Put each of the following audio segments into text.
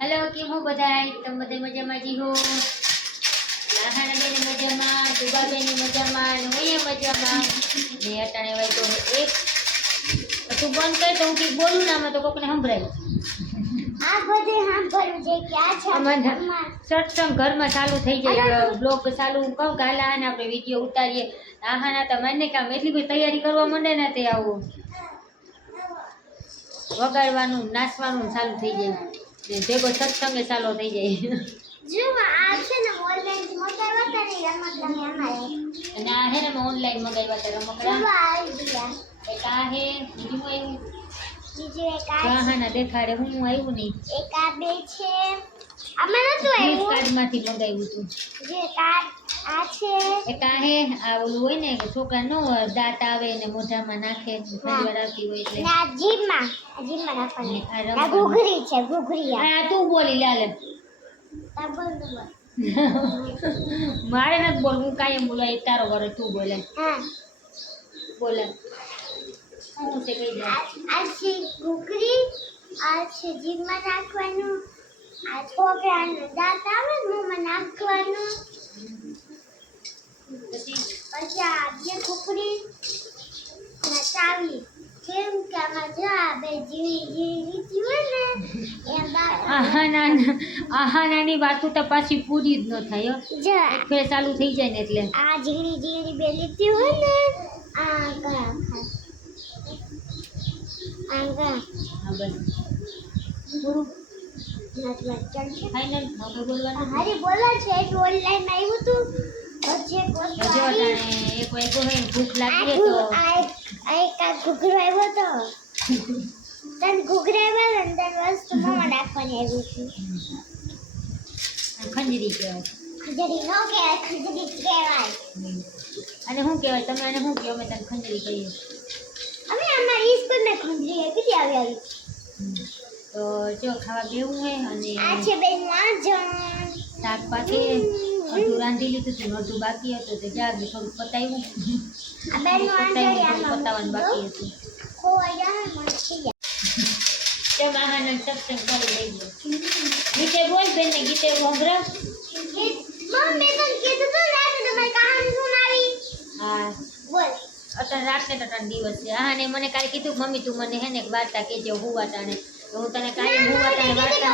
Hello कि हूँ बधाई तुम बधे मजा में जी हो लाहाना बेने मजा में दुबा बेने मजा में हुए मजा में ने अटाणे वाई तो एक तू बंद कर तो कि बोलू ना मैं तो कोकने संभळाय आ बधे सांभळ्યું છે કે આ છે सत्संग घर में चालू थई जाय ब्लॉग चालू कहूं गाला ने आपणे विडियो उतारीए आहाना त મને કામ એટલી બધી તૈયારી કરવા માંડે ને તે આવું વગાડવાનું નાચવાનું ચાલુ થઈ જાય ને ભેગો સત્સંગે ચાલુ થઈ જાય જો આ છે ને ઓનલાઈન મંગાવ્યા હતા ને રમકડા અમારે અને આ હે ને મેં ઓનલાઈન મંગાવ્યા હતા રમકડા જો આવી ગયા એક આ હે બીજું આવ્યું બીજું એક આ હા ના દેખાડે હું આવ્યું નહીં એક આ બે છે આમાં નતું આવ્યું કાર્ડમાંથી મંગાવ્યું હતું જે કાર્ડ આ છે એક આ હે આ ઓલું હોય ને કે છોકરા નો દાંત આવે ને મોઢામાં નાખે ઘણીવાર આવતી હોય એટલે ના જીભમાં નાખવાની આ આ ઘૂઘરી છે ઘૂઘરી આ તું બોલી લાલે આ બોલ મારે નથી બોલ હું કાયમ બોલાય તારો વારો તું બોલે હા બોલે હું છે કહી દે આ છે ઘૂઘરી આ છે જીભમાં નાખવાનું આ છોકરાનો દાંત આવે ને મોંમાં નાખવાનું પછી પછી આ જે ઘૂઘરી અને ચાવી કેમ કે આમાં જો આ બે જીવી લીધી હોય ને એમ દાંત આહાનાની વાતો તો પાછી પૂરી જ ન થાય હો જો એક ફેર ચાલુ થઈ જાય ને એટલે આ જીણી બે લીધી હોય ને આ ગળા આ ગળા હા બસ પૂરું નથી ચડશે ફાઇનલ હવે બોલવાનું હારી બોલા છે એક ઓનલાઈન આવ્યું તું પછી એક વસ્તુ જો આવી તાણે એક વાગ્યો હોય ભૂખ લાગી આ તો એક ઘૂઘરો આવ્યો તો તન ઘૂઘરા આવ્યા ને તન વસ્તુ મોંમાં નાખવાની આવી હતી ખંજરી કહેવાય ખજડી નો કહેવાય ખજડી કહેવાય અને શું કહેવાય તમે એને શું કહો અમે તને ખંજરી કહીએ અમે અમારી સ્કૂલમાં ખજડી કેટલી આવી તો જો ખાવા બેવું હોય અને આ છે બેન વાંજણ શાક પાકે અડધું રાંધી લીધું હતું અડધું બાકી હતું તો જા થોડું પતાવ્યું આ બેન વાંજણ થોડું પતાવવાનું બાકી હતું ખોવા જાય મસ્તી તે મહાનંદ સત્સંગ કરી લઈ ગયો ગીતે બોલ બેન ને ગીતે ભોંભરા મમ્મી તો કીધું તો રાતે તમારી કહાની સુનાવી હા બોલ અત્યારે રાતને તો ત્રણ દિવસ છે હા ને મને કાલે કીધું મમ્મી તું મને હે ને એક વાર્તા કહેજે હુવાટાને તો હું તને કાલે હુવાટાને વાર્તા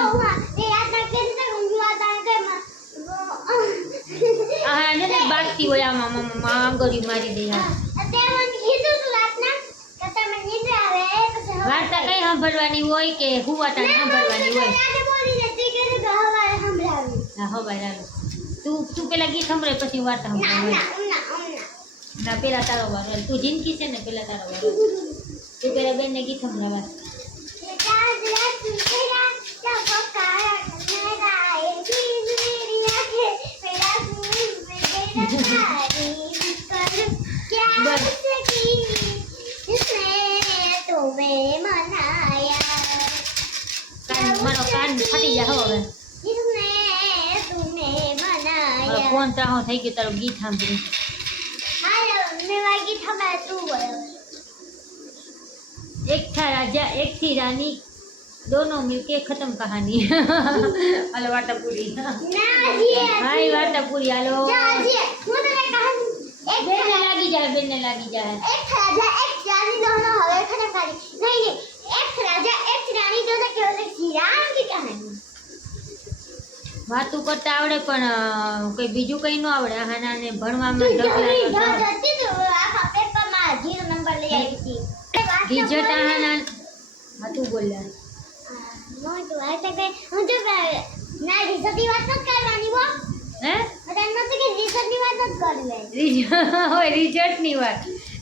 હા ને બાગતી હોય આમાં આંગળી મારી દે હા વાર્તા કઈ સાંભળવાની હોય કે હુવાટાને સાંભળવાની હોય હા હવાય હાલો તું પેલા ગીત સંભળાય પછી વાર્તા સંભળાય ના પેલા તારો વારો તું જિંદગી છે ને પેલા તારો વારો તું પેલા બેન ને ગીત સંભળાવા મારો કાન ફાટી જાય હવે ફોન ચાહો થઈ ગયો તારું ગીત સાંભળી एक था राजा एक थी रानी दोनों मिलके खत्म कहानी हेलो वार्ता पूरी हाय वार्ता पूरी हेलो बेन ने लागी जाए एक राजा एक रानी दोनों हवे खत्म कहानी नहीं एक राजा एक रानी दोनों केवल श्री राम की कहानी વાતું કરતા આવડે પણ કોઈ બીજું કઈ ન આવડે હાનાને ભણવામાં ઢગલા આખા પેપરમાં 0 નંબર લઈ આવી હતી ગીજટ હાના હતું બોલ્યા મોટું આ તો કઈ હું તો ના રિઝલ્ટની વાત ન કરવાની હો હે બધાને નતું કે રિઝલ્ટની વાત જ કરવી હોય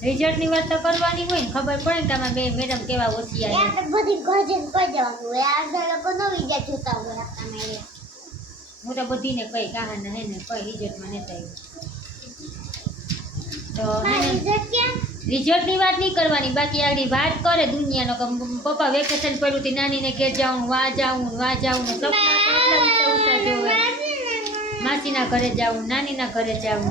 રિઝલ્ટની વાત તો કરવાની હોય ને ખબર પડે ને કે આમાં બે મેડમ કેવા હોશિયાર યાર તો બધી ગજન કહી દેવાનું હોય આ લોકો નો વિદ્યા જોતા હોય આપણા મેળે હું તો બધીને કઈ કહાના હે ને કઈ રિઝલ્ટમાં નતા આવ્યું તો રિઝલ્ટની વાત નહીં કરવાની બાકી આગળ વાત કરે દુનિયાનો કે પપ્પા વેકેશન પડ્યું હતી નાનીને ઘેર જાઉં વા જાઉં સપના એટલા ઊંચા જોવે માસીના ઘરે જાઉં નાનીના ઘરે જાઉં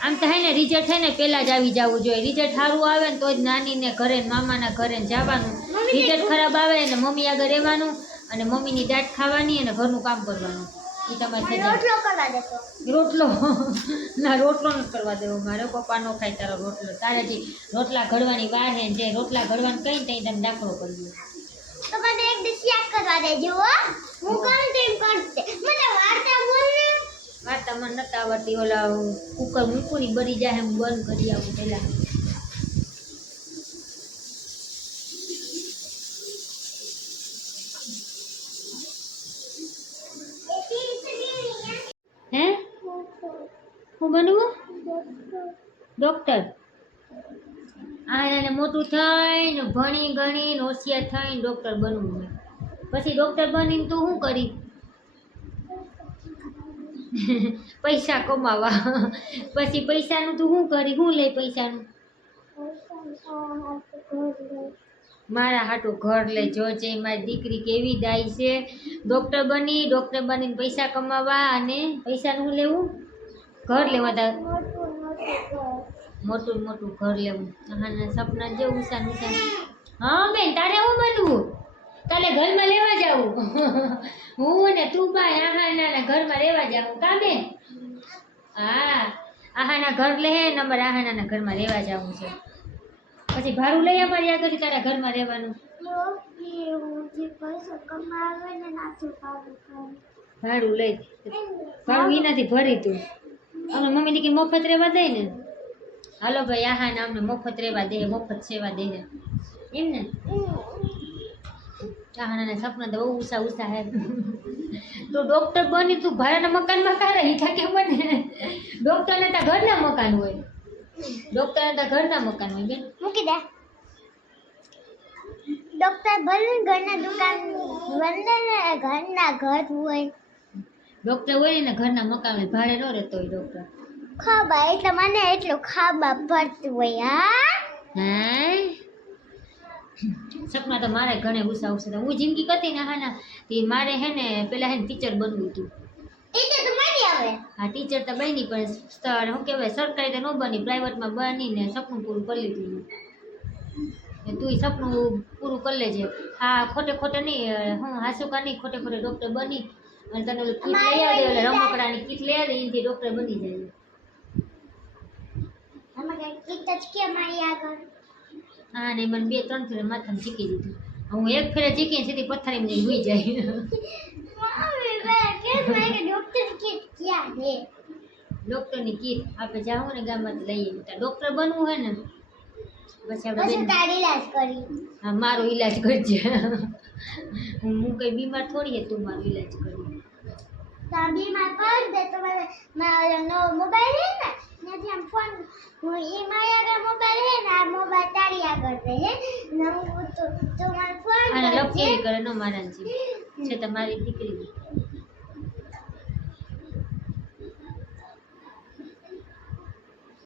આમ તો હે ને રિઝલ્ટ હે ને પહેલાં જ આવી જવું જોઈએ રિઝલ્ટ સારું આવે ને તો જ નાનીને ઘરે મામાના ઘરે જવાનું રિઝલ્ટ ખરાબ આવે ને મમ્મી આગળ રહેવાનું અને મમ્મીની દાટ ખાવાની અને ઘરનું કામ કરવાનું. એ તમારે મને સજા. રોટલો કરવા દેતો. રોટલો ના, રોટલો નથી કરવા દેવો. મારો પપ્પા નો ખાય તારો રોટલો. તારે જે રોટલા ઘડવાની વાર હે, જે રોટલા ઘડવાનું કઈ તઈ તમે દાખલો કરી દો. તો મને એક ડિશ યાદ કરવા દેજો હો. હું કરું તેમ કરતે. મને વાર્તા બોલ ને. વાર્તા મને નથી આવડતી. ઓલા કુકર મૂકું ને બળી જાય, હું બંધ કરી આવું પેલા. હે હું બનવું? ડોક્ટર. આને મોટું થઈને ભણી ગણી હોશિયાર થઈને ડોક્ટર બનવું છે. પછી ડોક્ટર બનીને તું શું કરી? પૈસા કમાવા. પછી પૈસાનું તું શું કરી? શું લે પૈસાનું? મારા હાટું ઘર લઈ જોજે. મારી દીકરી કેવી દાઈ છે. ડોક્ટર બનીને પૈસા કમાવા અને પૈસાનું શું લેવું? ઘર લેવા. તાર મોટું મોટું ઘર લેવું. આના સપના જે ઉષા. હા બેન, તારે શું બનવું? તારે ઘરમાં લેવા જાવું. હું ને તું ભાઈ આહાના ઘરમાં રહેવા જાવું. કા બેન? હા, આહાના ઘર લે ને અમારે આહાના ઘરમાં રહેવા જાવું છે. પછી ભાડું લઈ અમારી આગળ તારા ઘરમાં રહેવાનું. ભાડું લઈ. ભાડું એનાથી ભરી તું. અમને મમ્મી દીકરી મફત રહેવા દે ને. હાલો ભાઈ, આહાને અમને મફત રહેવા દે, મફત સેવા દે એમ ને. આહાના સપના તો બહુ ઉષા હે. તો ડોક્ટર બની તું ભાડાના મકાનમાં કાઢે ઈ કે મને. ડોક્ટરને તો ઘરના મકાન હોય. ડોક્ટરને તો ઘરના મકાન હોય બેન. મૂકી દે. ડોક્ટર બને ઘરના દુકાન બને ને ઘરના ઘર હોય. ડોક્ટર હોય ને ઘરના મકાન હોય, ભાડે ન રહેતો હોય ડોક્ટર. ખાબા એટલે મને એટલું ખાબા પડતું હોય. હા સપના તો મારે ઘણે ઉષા હું જિંદગી કરતી ને હાના તે મારે હે ને પેલા હે ને ટીચર બનવું હતું. ટીચર તો મારી આવે. હા, ટીચર તો બની પણ સ્થળ શું કહેવાય સરકારી તો ન બની, પ્રાઇવેટમાં બનીને સપનું પૂરું કરી લીધું. તું સપનું પૂરું કરી લેજે. હા, ખોટે નહીં, હું હાસુકા નહીં, ખોટે ડૉક્ટર બની અને તને ઓલું કીટ લઈ આવે, એટલે રમકડાની કીટ લઈ આવે એનાથી ડૉક્ટર બની જાય. હા ને મને 2-3 ફેરે માથામાં ચીકી દીધું. હું એક ફેરે ચીકીને સીધી પથારીમાં જઈને હુઈ જાય. ડૉક્ટરની કીટ આપણે જાવું ને ગામમાંથી લઈએ. ડૉક્ટર બનવું હોય ને પછી આપણે હા, મારો ઈલાજ કરજે. હું કઈ બીમાર થોડી હે, તું મારો ઈલાજ કરી. બીમાર કર દે તો મારો નવો મોબાઈલ હે ને ત્યાંથી આમ ફોન એ મારી આગળ મોબાઈલ હે ને આ મોબાઈલ તારી આગળ દે હે ને હું તો મારો ફોન આને લપકેરી કરે નો મારા છે તમારી દીકરી.